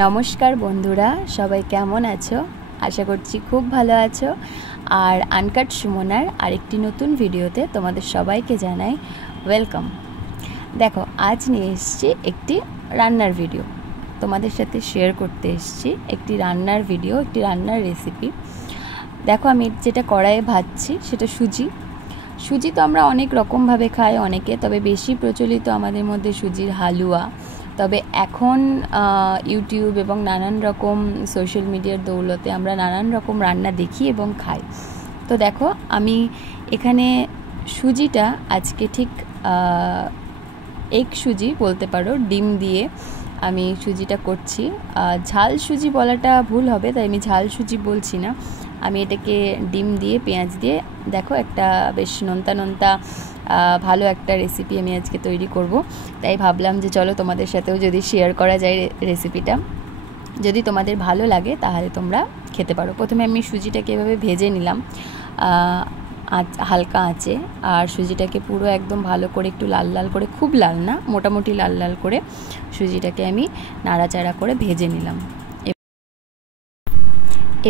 নমস্কার বন্ধুরা, সবাই কেমন আছো? আশা করছি খুব ভালো আছো। আর আনকাট সুমনার আরেকটি নতুন ভিডিওতে তোমাদের সবাইকে জানাই ওয়েলকাম। দেখো, আজ নিয়ে এসেছি একটি রান্নার ভিডিও, তোমাদের সাথে শেয়ার করতে এসেছি একটি রান্নার ভিডিও, একটি রান্নার রেসিপি। দেখো, আমি যেটা কড়াইয়ে ভাজছি সেটা সুজি তো আমরা অনেক রকমভাবে খাই অনেকে, তবে বেশি প্রচলিত আমাদের মধ্যে সুজির হালুয়া। তবে এখন ইউটিউব এবং নানান রকম সোশ্যাল মিডিয়ার দৌলতে আমরা নানান রকম রান্না দেখি এবং খাই। তো দেখো, আমি এখানে সুজিটা আজকে ঠিক এক সুজি বলতে পারো, ডিম দিয়ে আমি সুজিটা করছি। ঝাল সুজি বলাটা ভুল হবে, তাই আমি ঝাল সুজি বলছি না। আমি এটাকে ডিম দিয়ে পেঁয়াজ দিয়ে দেখো একটা বেশ নোনতা নোনতা ভালো একটা রেসিপি আমি আজকে তৈরি করব। তাই ভাবলাম যে চলো তোমাদের সাথেও যদি শেয়ার করা যায় রেসিপিটা, যদি তোমাদের ভালো লাগে তাহলে তোমরা খেতে পারো। প্রথমে আমি সুজিটাকে এভাবে ভেজে নিলাম হালকা আঁচে, আর সুজিটাকে পুরো একদম ভালো করে একটু লাল লাল করে, খুব লাল না, মোটামুটি লাল লাল করে সুজিটাকে আমি নাড়াচাড়া করে ভেজে নিলাম।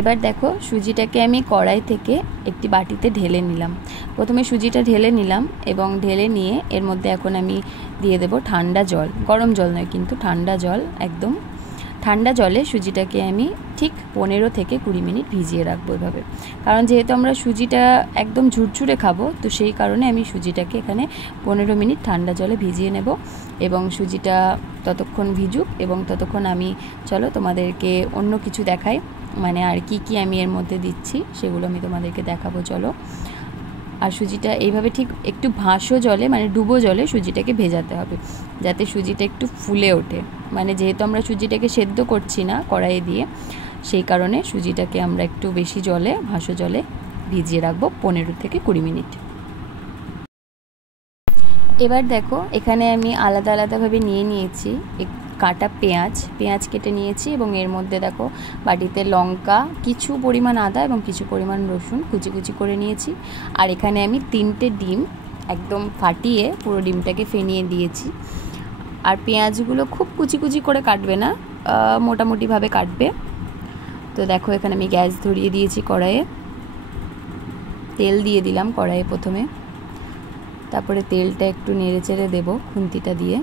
এবার দেখো, সুজিটাকে আমি কড়াই থেকে একটি বাটিতে ঢেলে নিলাম। প্রথমে সুজিটা ঢেলে নিলাম এবং ঢেলে নিয়ে এর মধ্যে এখন আমি দিয়ে দেব ঠান্ডা জল, গরম জল নয় কিন্তু ঠান্ডা জল। একদম ঠান্ডা জলে সুজিটাকে আমি ঠিক 15 থেকে 20 মিনিট ভিজিয়ে রাখবো এভাবে, কারণ যেহেতু আমরা সুজিটা একদম ঝুরঝুরে খাবো, তো সেই কারণে আমি সুজিটাকে এখানে 15 মিনিট ঠান্ডা জলে ভিজিয়ে নেব। এবং সুজিটা ততক্ষণ ভিজুক এবং ততক্ষণ আমি চলো তোমাদেরকে অন্য কিছু দেখাই, মানে আর কি আমি এর মধ্যে দিচ্ছি সেগুলো আমি তোমাদেরকে দেখাবো। চলো, আর সুজিটা এইভাবে ঠিক একটু ভাসো জলে, মানে ডুবো জলে সুজিটাকে ভেজাতে হবে, যাতে সুজিটা একটু ফুলে ওঠে। মানে যেহেতু আমরা সুজিটাকে সেদ্ধ করছি না কড়াইয়ে দিয়ে, সেই কারণে সুজিটাকে আমরা একটু বেশি জলে, ভাসো জলে ভিজিয়ে রাখবো 15 থেকে 20 মিনিট। এবার দেখো, এখানে আমি আলাদা আলাদাভাবে নিয়ে নিয়েছি কাটা পেঁয়াজ কেটে নিয়েছি, এবং এর মধ্যে দেখো বাটিতে লঙ্কা, কিছু পরিমাণ আদা এবং কিছু পরিমাণ রসুন কুচি কুচি করে নিয়েছি। আর এখানে আমি 3টে ডিম একদম ফাটিয়ে পুরো ডিমটাকে ফেনিয়ে দিয়েছি। আর পেঁয়াজগুলো খুব কুচি কুচি করে কাটবে না, মোটামুটিভাবে কাটবে। তো দেখো, এখানে আমি গ্যাস ধরিয়ে দিয়েছি কড়াইয়ে, তেল দিয়ে দিলাম কড়াইয়ে প্রথমে, তারপরে তেলটা একটু নেড়ে চেড়ে দেবো খুন্তিটা দিয়ে।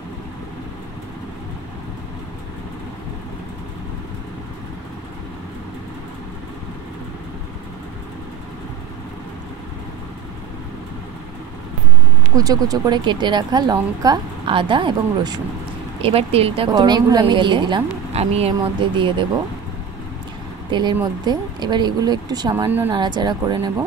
কুচো কুচো করে কেটে রাখা লঙ্কা, আদা এবং রসুন। এবার তেলটা গরম এগুলো আমি দিয়ে দিলাম। আমি এর মধ্যে দিয়ে দেব তেলের মধ্যে, এবার এগুলো একটু সামান্য নাড়াচাড়া করে নেব।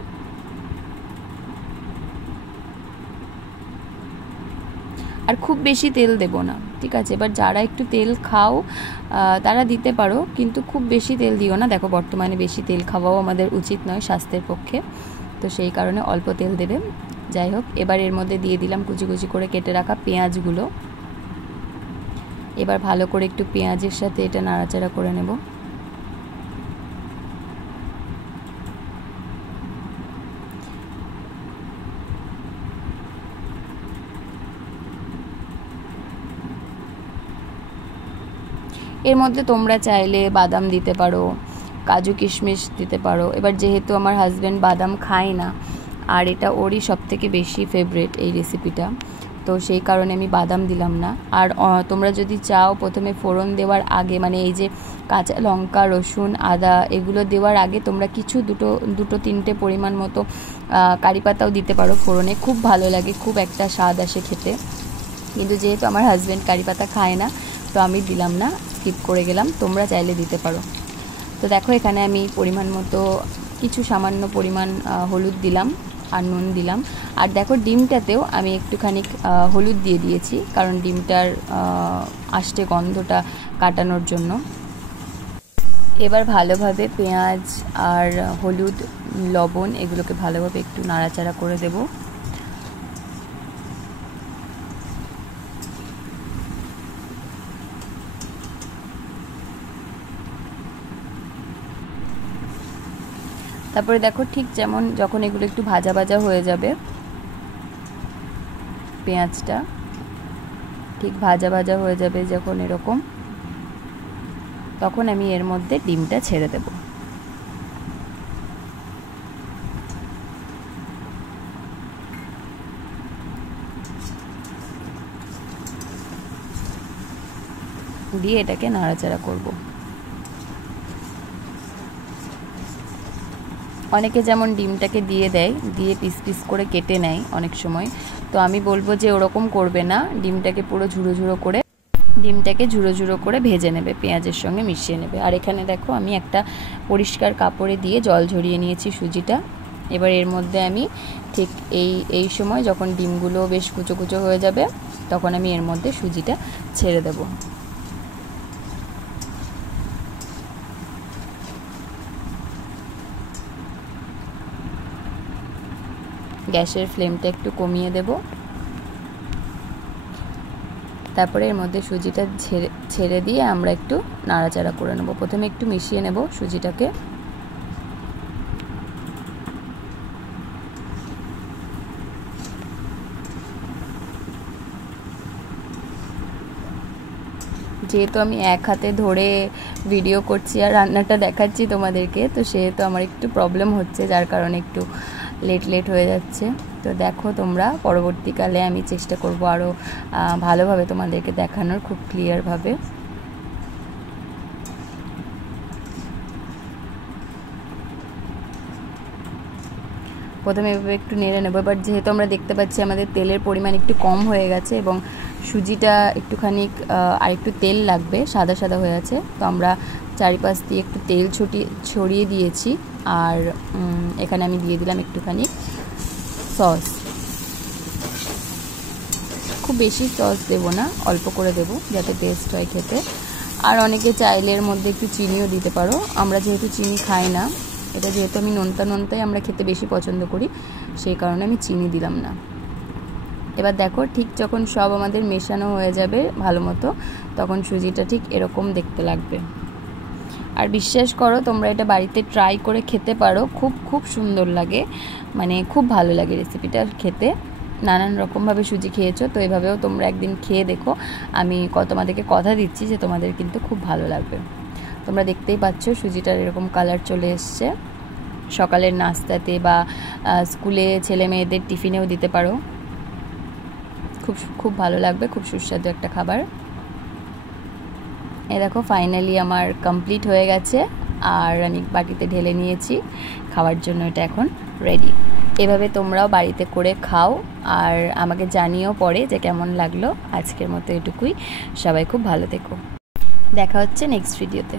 আর খুব বেশি তেল দেব না, ঠিক আছে? এবার যারা একটু তেল খাও তারা দিতে পারো, কিন্তু খুব বেশি তেল দিও না। দেখো, বর্তমানে বেশি তেল খাওয়াও আমাদের উচিত নয় স্বাস্থ্যের পক্ষে, তো সেই কারণে অল্প তেল দেবে। যাই হোক, এবার এর মধ্যে দিয়ে দিলাম কুচি কুচি করে কেটে রাখা পেঁয়াজগুলো। এবার ভালো করে একটু পেঁয়াজের সাথে এটা নাড়াচাড়া করে নেব। এর মধ্যে তোমরা চাইলে বাদাম দিতে পারো, কাজু কিশমিশ দিতে পারো। এবার যেহেতু আমার হাজব্যান্ড বাদাম খায় না, আর এটা ওরই সবথেকে বেশি ফেভারিট এই রেসিপিটা, তো সেই কারণে আমি বাদাম দিলাম না। আর তোমরা যদি চাও প্রথমে ফোড়ন দেওয়ার আগে, মানে এই যে কাঁচা লঙ্কা, রসুন, আদা এগুলো দেওয়ার আগে তোমরা কিছু দুটো তিনটে পরিমাণ মতো কারি পাতাও দিতে পারো ফোড়নে, খুব ভালো লাগে, খুব একটা স্বাদ আসে খেতে। কিন্তু যেহেতু আমার হাজব্যান্ড কারি পাতা খায় না, তো আমি দিলাম না, স্কিপ করে গেলাম। তোমরা চাইলে দিতে পারো। তো দেখো, এখানে আমি পরিমাণ মতো কিছু সামান্য পরিমাণ হলুদ দিলাম আর নুন দিলাম। আর দেখো, ডিমটাতেও আমি একটুখানি হলুদ দিয়ে দিয়েছি, কারণ ডিমটার আষ্টে গন্ধটা কাটানোর জন্য। এবার ভালোভাবে পেঁয়াজ আর হলুদ, লবণ এগুলোকে ভালোভাবে একটু নাড়াচাড়া করে দেব। তারপরে দেখো, ঠিক যেমন যখন এগুলো একটু ভাজা ভাজা হয়ে যাবে, পেঁয়াজটা ঠিক ভাজা ভাজা হয়ে যাবে যখন, এরকম তখন আমি এর মধ্যে ডিমটা ছেড়ে দেব। দিয়ে এটাকে নাড়াচাড়া করব। অনেকে যেমন ডিমটাকে দিয়ে দেয়, দিয়ে পিস পিস করে কেটে নেয় অনেক সময়, তো আমি বলবো যে ওরকম করবে না, ডিমটাকে পুরো ঝুড়ো ঝুড়ো করে ভেজে নেবে, পেঁয়াজের সঙ্গে মিশিয়ে নেবে। আর এখানে দেখো আমি একটা পরিষ্কার কাপড়ে দিয়ে জল ঝরিয়ে নিয়েছি সুজিটা। এবার এর মধ্যে আমি ঠিক এই সময় যখন ডিমগুলো বেশ কুচো কুচো হয়ে যাবে, তখন আমি এর মধ্যে সুজিটা ছেড়ে দেবো। গ্যাসের ফ্লেমটা একটু কমিয়ে দেব। তারপরে এর মধ্যে সুজিটা ছেড়ে দিয়ে আমরা একটু নাড়াচাড়া করে নেব। প্রথমে একটু মিশিয়ে নেব সুজিটাকে। যেহেতু আমি এক হাতে ধরে ভিডিও করছি আর রান্নাটা দেখাচ্ছি তোমাদেরকে, তো সেহেতু আমার একটু প্রবলেম হচ্ছে, যার কারণে একটু লেট হয়ে যাচ্ছে। তো দেখো তোমরা, পরবর্তীকালে আমি চেষ্টা করব আরও ভালোভাবে তোমাদেরকে দেখানোর, খুব ক্লিয়ারভাবে। প্রথমে এভাবে একটু নেড়ে নেবো। এবার যেহেতু আমরা দেখতে পাচ্ছি আমাদের তেলের পরিমাণ একটু কম হয়ে গেছে এবং সুজিটা একটুখানি আর একটু তেল লাগবে, সাদা সাদা হয়ে আছে, তো আমরা চারিপাশ দিয়ে একটু তেল ছড়িয়ে দিয়েছি। আর এখানে আমি দিয়ে দিলাম একটুখানি সস। খুব বেশি সস দেবো না, অল্প করে দেবো যাতে টেস্ট হয় খেতে। আর অনেকে চাইলে এর মধ্যে একটু চিনিও দিতে পারো। আমরা যেহেতু চিনি খাই না, এটা যেহেতু আমি নোনতাই আমরা খেতে বেশি পছন্দ করি, সেই কারণে আমি চিনি দিলাম না। এবার দেখো, ঠিক যখন সব আমাদের মেশানো হয়ে যাবে ভালো মতো, তখন সুজিটা ঠিক এরকম দেখতে লাগবে। আর বিশ্বাস করো, তোমরা এটা বাড়িতে ট্রাই করে খেতে পারো, খুব সুন্দর লাগে, মানে খুব ভালো লাগে রেসিপিটা খেতে। নানান রকমভাবে সুজি খেয়েছো, তো এভাবেও তোমরা একদিন খেয়ে দেখো। আমি তোমাদেরকে কথা দিচ্ছি যে তোমাদের কিন্তু খুব ভালো লাগবে। তোমরা দেখতেই পাচ্ছ সুজিটার এরকম কালার চলে এসছে। সকালের নাস্তাতে বা স্কুলে ছেলে মেয়েদের টিফিনেও দিতে পারো, খুব ভালো লাগবে, খুব সুস্বাদু একটা খাবার। এই দেখো ফাইনালি আমার কমপ্লিট হয়ে গেছে, আর আমি বাটিতে ঢেলে নিয়েছি খাওয়ার জন্য। এটা এখন রেডি। এভাবে তোমরাও বাড়িতে করে খাও আর আমাকে জানিও পরে যে কেমন লাগলো। আজকের মতো এটুকুই, সবাই খুব ভালো থেকো। দেখা হচ্ছে নেক্সট ভিডিওতে।